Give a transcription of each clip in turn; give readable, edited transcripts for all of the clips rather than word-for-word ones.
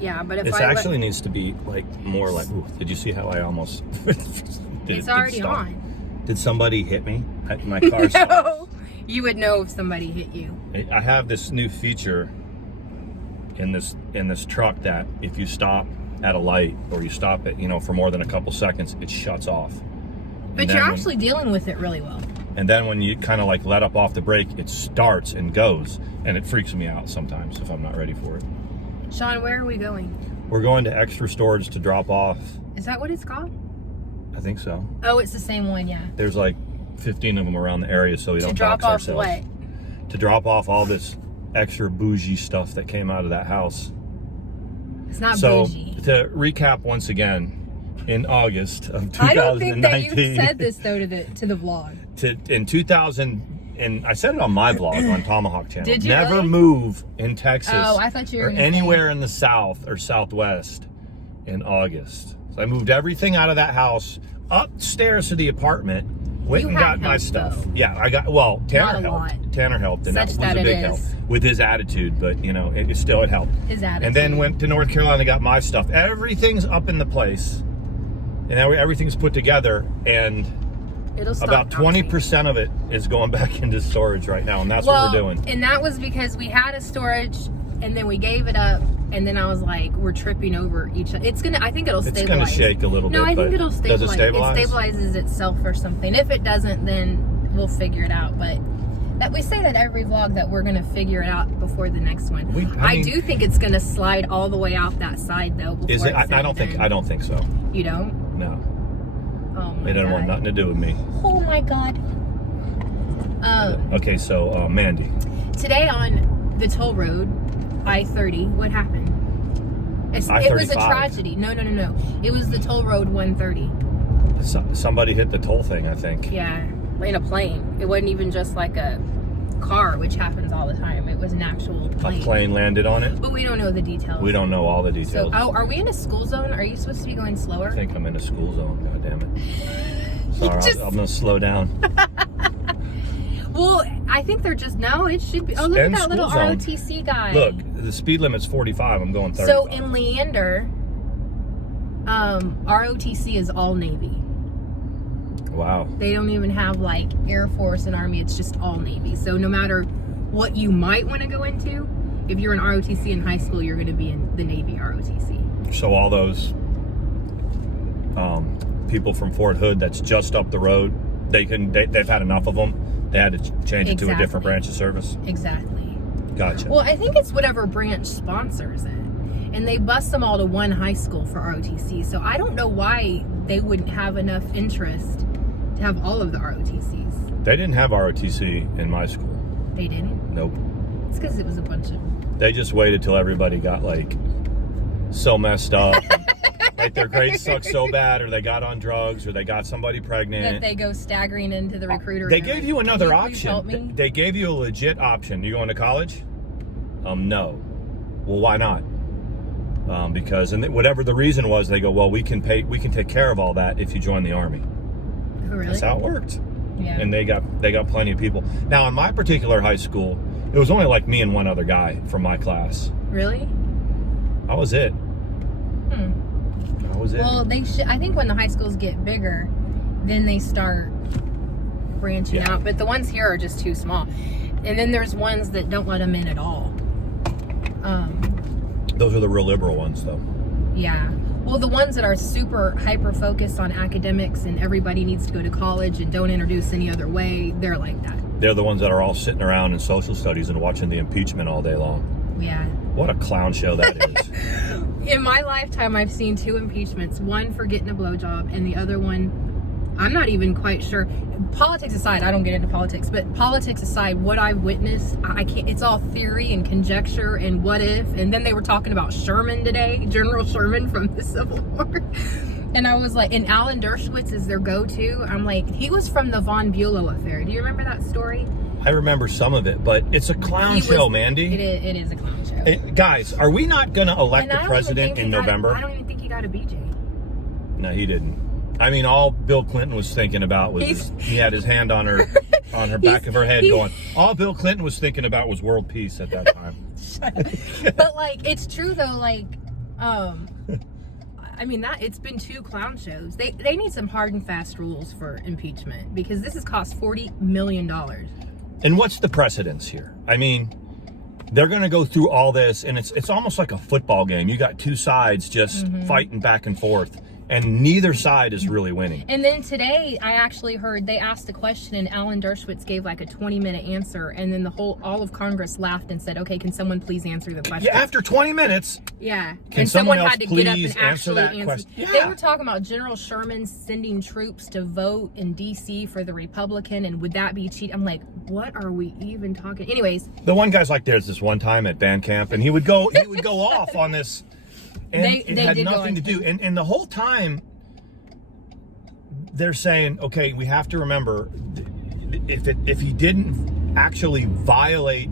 Yeah, but if it actually needs to be like more like. Ooh, did you see how I almost? It's already on. Did somebody hit me? My car. No, you would know if somebody hit you. I have this new feature in this truck that if you stop at a light or you stop it, for more than a couple seconds, it shuts off. But you're actually dealing with it really well. And then when you kind of like let up off the brake, it starts and goes, and it freaks me out sometimes if I'm not ready for it. Sean, where are we going? We're going to extra storage to drop off. Is that what it's called? I think so. Oh, it's the same one, yeah. There's like 15 of them around the area, so we don't drop dox off ourselves. what? To drop off all this extra bougie stuff that came out of that house. It's not bougie. So to recap once again, in August of 2019. I don't think that you said this though to the vlog. In 2000, and I said it on my vlog on Tomahawk channel. Did you never really? move in Texas. Oh, I thought you were or anywhere in the South or Southwest in August. So I moved everything out of that house upstairs to the apartment. Went and got my stuff. Though. Yeah, I got. Well, Tanner helped. Tanner helped, and that was a big help with his attitude. But it still it helped. His attitude. And then went to North Carolina, got my stuff. Everything's up in the place, and everything's put together, and about 20% of it is going back into storage right now, and that's what we're doing. And that was because we had a storage, and then we gave it up, and then I was like, we're tripping over each other. I think it'll stabilize. It's gonna shake a little bit. No, I think it'll stabilize. Does it stabilize? It stabilizes itself or something. If it doesn't, then we'll figure it out. But we say that every vlog that we're gonna figure it out before the next one. I do think it's gonna slide all the way out that side though. Is it? I don't think so. You don't? No. Oh my It doesn't God. want nothing to do with me. Oh my God. Okay, so Mandy. Today on the toll road, I-30, what happened? It was a tragedy. No. It was the toll road 130. Somebody hit the toll thing, I think. Yeah, in a plane. It wasn't even just like a car, which happens all the time. It was an actual plane. A plane landed on it? But we don't know the details. We don't know all the details. So, are we in a school zone? Are you supposed to be going slower? I think I'm in a school zone, god damn it. Sorry, I'm gonna slow down. Well, I think they're just, no, it should be. Oh, look at that little ROTC guy. Look, the speed limit's 45, I'm going 35. So in Leander, ROTC is all Navy. Wow. They don't even have like Air Force and Army, it's just all Navy. So no matter what you might want to go into, if you're in ROTC in high school, you're going to be in the Navy ROTC. So all those people from Fort Hood that's just up the road, they've had enough of them. They had to change it to a different branch of service. Exactly. Gotcha. Well, I think it's whatever branch sponsors it. And they bus them all to one high school for ROTC. So I don't know why they wouldn't have enough interest to have all of the ROTCs. They didn't have ROTC in my school. They didn't? Nope. It's because it was a bunch of... They just waited till everybody got like so messed up. Like their grades sucked so bad, or they got on drugs, or they got somebody pregnant. That they go staggering into the recruiter. They gave you another option. Help me? They gave you a legit option. You going to college? No. Well, why not? Because whatever the reason was, they go, well, we can take care of all that if you join the Army. Oh, really? That's how it worked. Yeah. And they got plenty of people. Now, in my particular high school, it was only like me and one other guy from my class. Really? That was it. That was it. Well, I think when the high schools get bigger, then they start branching out. But the ones here are just too small. And then there's ones that don't let them in at all. Those are the real liberal ones, though. Yeah. Well, the ones that are super hyper focused on academics and everybody needs to go to college and don't introduce any other way, they're like that. They're the ones that are all sitting around in social studies and watching the impeachment all day long. Yeah. What a clown show that is. In my lifetime, I've seen 2 impeachments. One for getting a blowjob, and the other one, I'm not even quite sure. Politics aside, I don't get into politics, but politics aside, what I've witnessed, I can't, it's all theory and conjecture and what if. And then they were talking about Sherman today, General Sherman from the Civil War. And I was like, and Alan Dershowitz is their go-to. I'm like, he was from the Von Bulow affair. Do you remember that story? I remember some of it, but it's a clown show, Mandy. It is a clown show. Guys, are we not going to elect a president in November? I don't even think he got a BJ. No, he didn't. I mean, all Bill Clinton was thinking about was he had his hand on her back of her head going, all Bill Clinton was thinking about was world peace at that time. But like, it's true though, like, I mean, it's been 2 clown shows. They need some hard and fast rules for impeachment, because this has cost $40 million. And what's the precedence here? I mean, they're going to go through all this, and it's almost like a football game. You got 2 sides just fighting back and forth, and neither side is really winning. And then today, I actually heard they asked a question, and Alan Dershowitz gave like a 20-minute answer, and then all of Congress laughed and said, "Okay, can someone please answer the question?" Yeah, after 20 minutes. Yeah. Can someone had to get up and actually answer that question? Yeah. They were talking about General Sherman sending troops to vote in D.C. for the Republican, and would that be cheat? I'm like, what are we even talking? Anyways. The one guy's like, there's this one time at band camp, and he would go off on this. And it had nothing to do. And the whole time, they're saying, okay, we have to remember, if he didn't actually violate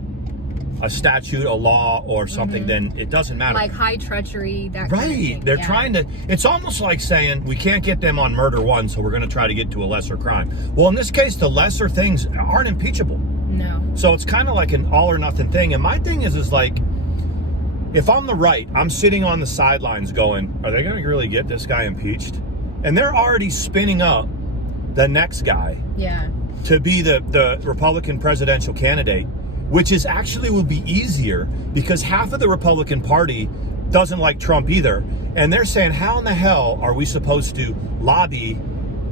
a statute, a law, or something, then it doesn't matter. Like high treachery, that right. kind of thing. They're trying to, it's almost like saying, we can't get them on murder 1, so we're going to try to get to a lesser crime. Well, in this case, the lesser things aren't impeachable. No. So it's kind of like an all or nothing thing. And my thing is like, if I'm the right, I'm sitting on the sidelines going, are they going to really get this guy impeached? And they're already spinning up the next guy to be the Republican presidential candidate, which is actually will be easier because half of the Republican Party doesn't like Trump either. And they're saying, how in the hell are we supposed to lobby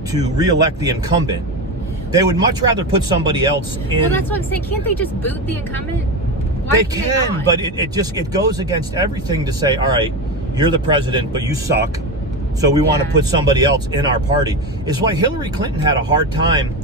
to reelect the incumbent? They would much rather put somebody else in. Well, that's what I'm saying. Can't they just boot the incumbent? They can, but it goes against everything to say, all right, you're the president, but you suck, so we want to put somebody else in our party. Is why Hillary Clinton had a hard time.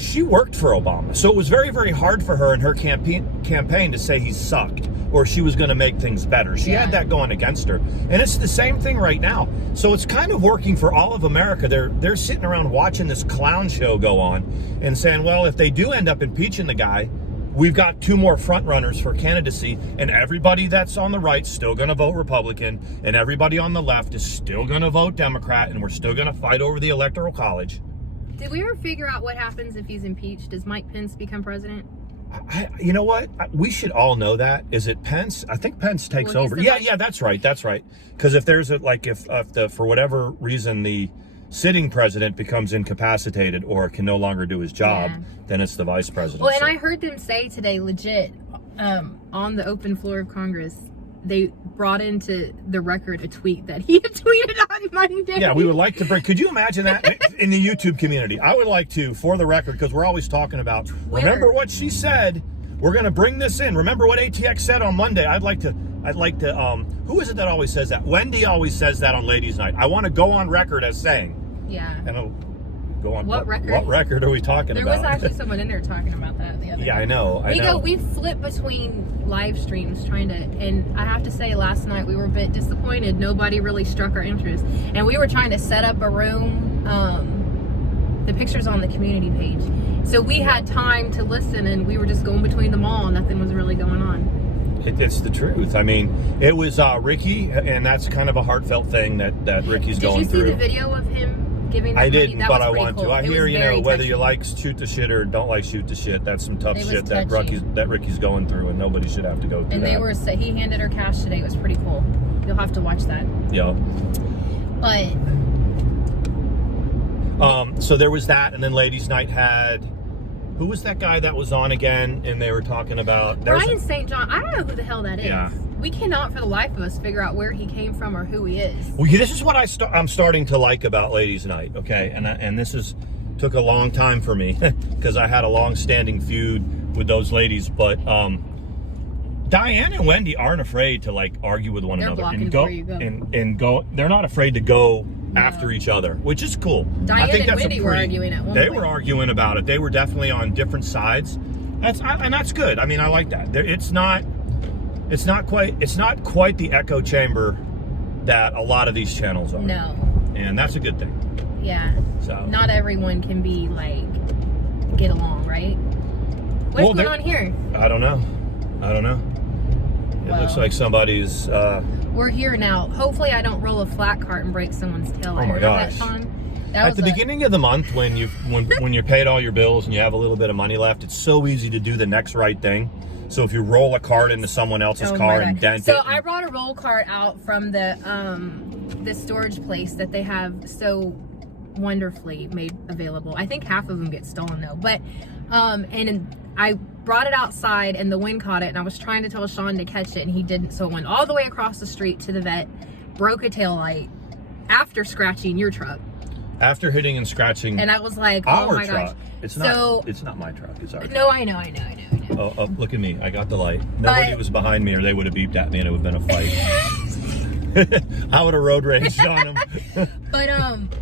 She worked for Obama, so it was very, very hard for her in her campaign to say he sucked or she was going to make things better. She had that going against her, and it's the same thing right now. So it's kind of working for all of America. They're sitting around watching this clown show go on and saying, well, if they do end up impeaching the guy, we've got 2 more front runners for candidacy, and everybody that's on the right still going to vote Republican, and everybody on the left is still going to vote Democrat, and we're still going to fight over the Electoral College. Did we ever figure out what happens if he's impeached? Does Mike Pence become president? You know what? We should all know that. Is it Pence? I think Pence takes over. Yeah, that's right. That's right. Because if there's if for whatever reason the sitting president becomes incapacitated or can no longer do his job, then it's the vice president. Well, and I heard them say today, legit, on the open floor of Congress, they brought into the record a tweet that he had tweeted on Monday. Yeah, we would like to bring, could you imagine that in the YouTube community? I would like to, for the record, because we're always talking about, remember what she said, we're going to bring this in. Remember what ATX said on Monday. I'd like to, who is it that always says that? Wendy always says that on Ladies Night. I want to go on record as saying. Yeah. And I'll go on. What record? What record are we talking about? There was actually someone in there talking about that the other day. Yeah, I know. We flip between live streams trying to, and I have to say last night we were a bit disappointed. Nobody really struck our interest. And we were trying to set up a room, the pictures on the community page. So we had time to listen, and we were just going between them all. Nothing was really going on. It's the truth. I mean, it was Ricky, and that's kind of a heartfelt thing that Ricky's going through. Did you see the video of him giving? I didn't, but I want cool. to. I hear, whether you like shoot the shit or don't like shoot the shit, that's some tough shit that Ricky's going through, and nobody should have to go through. And he handed her cash today. It was pretty cool. You'll have to watch that. Yeah. But. So there was that, and then Ladies Night had. Who was that guy that was on again? And they were talking about Brian St. John. I don't know who the hell that is. Yeah. We cannot, for the life of us, figure out where he came from or who he is. Well, this is what I'm starting to like about Ladies Night. Okay, and this took a long time for me because I had a long-standing feud with those ladies. But Diane and Wendy aren't afraid to argue with one another and go. They're not afraid to go after each other, which is cool. Diane and Wendy were arguing at one point. They were arguing about it. They were definitely on different sides. That's good. I mean, I like that. It's not quite the echo chamber that a lot of these channels are. No. And that's a good thing. Yeah. So not everyone can be get along, right? What's going on here? I don't know. It looks like somebody's. We're here now. Hopefully, I don't roll a flat cart and break someone's tail. Oh my gosh! At the beginning of the month, when you paid all your bills and you have a little bit of money left, it's so easy to do the next right thing. So if you roll a cart into someone else's car and dent it. So I brought a roll cart out from the storage place that they have so wonderfully made available. I think half of them get stolen though. But and I brought it outside and the wind caught it, and I was trying to tell Sean to catch it and he didn't. So it went all the way across the street to the vet, broke a tail light after scratching your truck. After hitting and scratching, and I was like, "Oh my gosh!" It's not my truck. It's ours. No, I know. Oh, look at me! I got the light. Nobody was behind me, or they would have beeped at me, and it would have been a fight. I would have road raged on them. But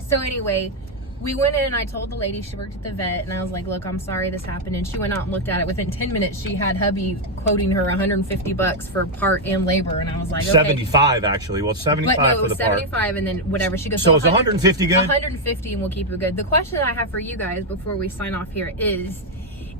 so anyway, we went in and I told the lady, she worked at the vet, and I was like, "Look, I'm sorry this happened." And she went out and looked at it. Within 10 minutes, she had hubby quoting her $150 for part and labor, and I was like, okay. 75 actually. Well, 75 for the 75 part. And then whatever. She goes, so it's 150 good? 150 and we'll keep it good. The question that I have for you guys before we sign off here is,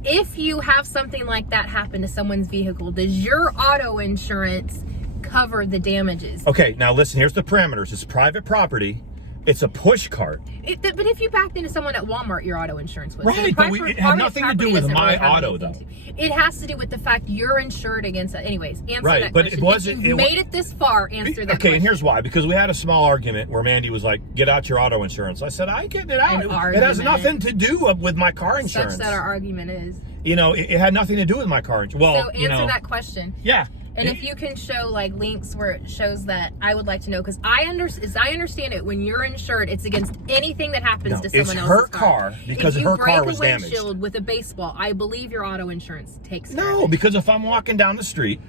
if you have something like that happen to someone's vehicle, does your auto insurance cover the damages? Okay, now listen, here's the parameters. It's private property. It's a push cart. But if you backed into someone at Walmart, your auto insurance would. Right, but it had nothing to do with my auto, though. It has to do with the fact you're insured against it. Anyways, answer that but question. it wasn't. If you made it this far, answer that question. Okay, and here's why. Because we had a small argument where Mandy was like, "Get out your auto insurance." I said, "I get it out. It has nothing to do with my car insurance." Such that our argument is. You know, it had nothing to do with my car insurance. Well, so answer that question. Yeah. And if you can show like links where it shows that, I would like to know, because as I understand it, when you're insured, it's against anything that happens to someone else's car. It's her car because her car was damaged. If you break a windshield with a baseball, I believe your auto insurance takes care No, because if I'm walking down the street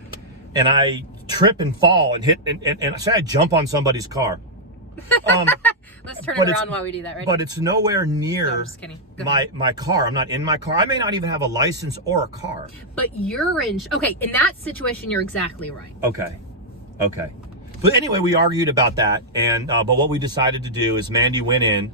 and I trip and fall and hit and say I jump on somebody's car. Let's turn it around while we do that, right? But it's nowhere near no, I'm just kidding. my car. I'm not in my car. I may not even have a license or a car. But you're okay, in that situation, you're exactly right. Okay. But anyway, we argued about that, and but what we decided to do is Mandy went in,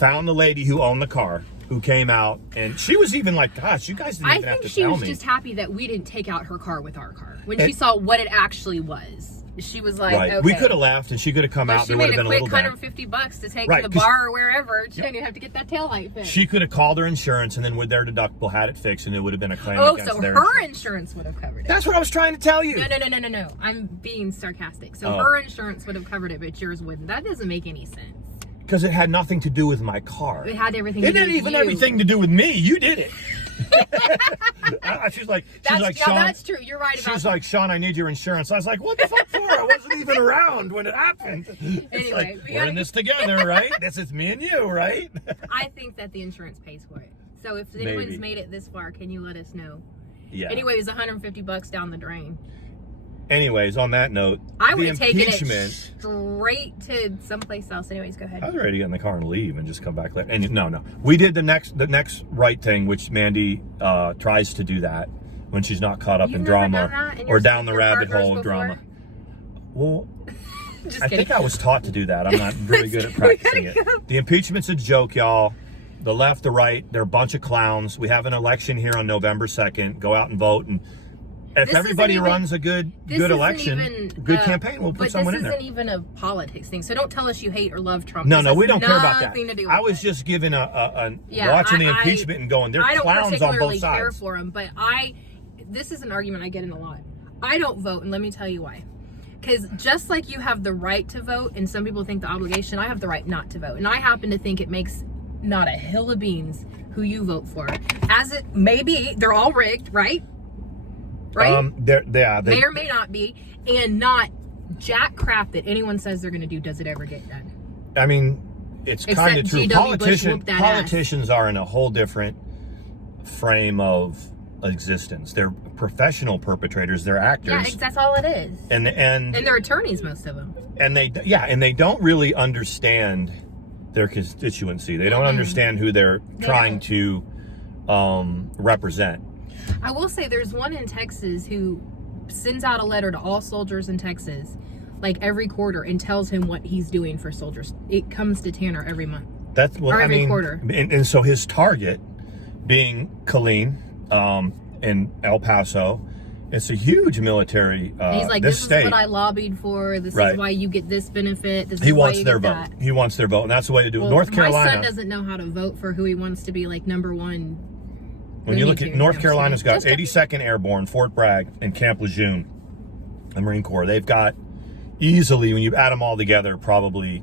found the lady who owned the car, who came out, and she was even like, "Gosh, you guys didn't even have to tell me." I think she was just happy that we didn't take out her car with our car. When she saw what it actually was. She was like, right. Okay. We could have left and she could have come out. There would have been a little $150 to take to the bar or wherever. She didn't even have to get that taillight fixed. She could have called her insurance and then with their deductible had it fixed and it would have been a claim against their her insurance would have covered it. That's what I was trying to tell you. No. I'm being sarcastic. So her insurance would have covered it, but yours wouldn't. That doesn't make any sense. Because it had nothing to do with my car. It had everything to do with you. It didn't even have anything to do with me. You did it. She's like, Sean. That's true. You're right about that. She's like, Sean, I need your insurance. I was like, what the fuck for? I wasn't even around when it happened. Anyway, we're in this together, right? This is me and you, right? I think that the insurance pays for it. So if anyone's made it this far, can you let us know? Yeah. Anyway, it was $150 down the drain. Anyways, on that note, I would have taken it straight to someplace else. Anyways, go ahead. I was ready to get in the car and leave and just come back later. And no. We did the next right thing, which Mandy tries to do that when she's not caught up in drama or down the rabbit hole of drama. Well, I think I was taught to do that. I'm not very good at practicing it. The impeachment's a joke, y'all. The left, the right, they're a bunch of clowns. We have an election here on November 2nd. Go out and vote. And if everybody runs a good election, good campaign, we'll put someone in there. This isn't even a politics thing, so don't tell us you hate or love Trump. No, we don't care about that. I was just giving watching the impeachment and going, they're clowns on both sides. I don't particularly care for him, but this is an argument I get in a lot. I don't vote, and let me tell you why. Because just like you have the right to vote, and some people think the obligation, I have the right not to vote. And I happen to think it makes not a hill of beans who you vote for. As it may be, they're all rigged, right? Right? They may or may not be, and not jack crap that anyone says they're going to do does it ever get done. I mean, it's kind of true. Politicians are in a whole different frame of existence. They're professional perpetrators. They're actors. Yeah, that's all it is. And they're attorneys, most of them. And they don't really understand their constituency. They don't understand who they're trying to represent. I will say there's one in Texas who sends out a letter to all soldiers in Texas, like every quarter, and tells him what he's doing for soldiers. It comes to Tanner every month. That's what every quarter. And so his target being Killeen in El Paso, it's a huge military. He's like, this is what I lobbied for. This is why you get this benefit. This is why you get that. He wants their vote, and that's the way to do it. North Carolina. My son doesn't know how to vote for who he wants to be like number one When you look at North Carolina's got 82nd Airborne, Fort Bragg, and Camp Lejeune, the Marine Corps. They've got easily, when you add them all together, probably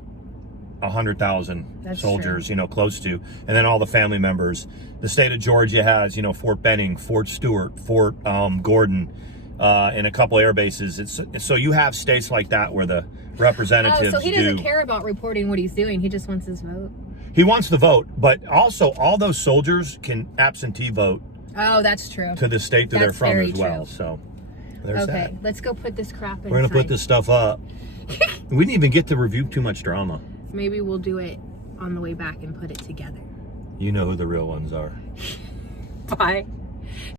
100,000 soldiers, you know, close to, and then all the family members. The state of Georgia has, you know, Fort Benning, Fort Stewart, Fort Gordon, and a couple air bases. So you have states like that where the representatives so he doesn't care about reporting what he's doing. He just wants his vote. He wants the vote, but also all those soldiers can absentee vote. Oh, that's true. To the state that they're from as well. So there's that. Okay, let's go put this crap inside. We're gonna put this stuff up. We didn't even get to review too much drama. Maybe we'll do it on the way back and put it together. You know who the real ones are. Bye.